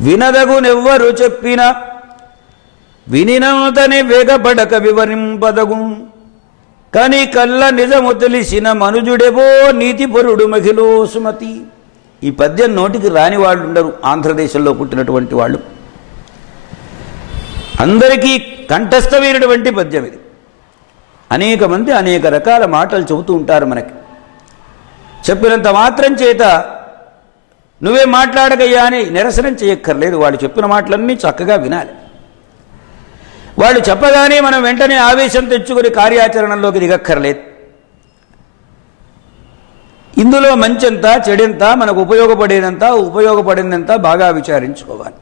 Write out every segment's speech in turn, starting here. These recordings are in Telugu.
వినదగునెవ్వరు చెప్పిన వినినంతనే వేగపడక వివరింపదగు. కని కళ్ళ నిజము తెలిసిన మనుజుడెవో నీతిపరుడు మహిళో సుమతి. ఈ పద్యం నోటికి రాని వాళ్ళు ఉండరు ఆంధ్రదేశంలో పుట్టినటువంటి వాళ్ళు. అందరికీ కంఠస్థమైనటువంటి పద్యం ఇది. అనేక మంది అనేక రకాల మాటలు చెబుతూ ఉంటారు మనకి. చెప్పినంత మాత్రం చేత నువ్వే మాట్లాడగయ్యా అని నిరసనం చేయక్కర్లేదు. వాళ్ళు చెప్పిన మాటలన్నీ చక్కగా వినాలి. వాళ్ళు చెప్పగానే మనం వెంటనే ఆవేశం తెచ్చుకుని కార్యాచరణలోకి దిగక్కర్లేదు. ఇందులో మంచెంత చెడెంత మనకు ఉపయోగపడేదంత ఉపయోగపడిందంత బాగా విచారించుకోవాలి.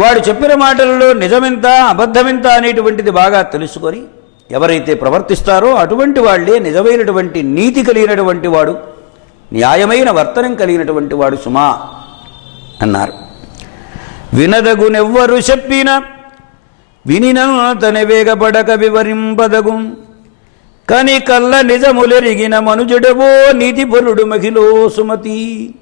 వాడు చెప్పిన మాటలలో నిజమెంత అబద్ధమెంత అనేటువంటిది బాగా తెలుసుకొని ఎవరైతే ప్రవర్తిస్తారో అటువంటి వాళ్ళే నిజమైనటువంటి నీతి కలిగినటువంటి వాడు న్యాయమైన వర్తనం కలిగినటువంటి వాడు సుమా అన్నారు. వినదగునెవ్వరు చెప్పిన వినినంతన వేగపడక వివరింపదగు. కని కల్ల నిజములెరిగిన మనుజుడవో నీతిపరుడు మహిళో సుమతి.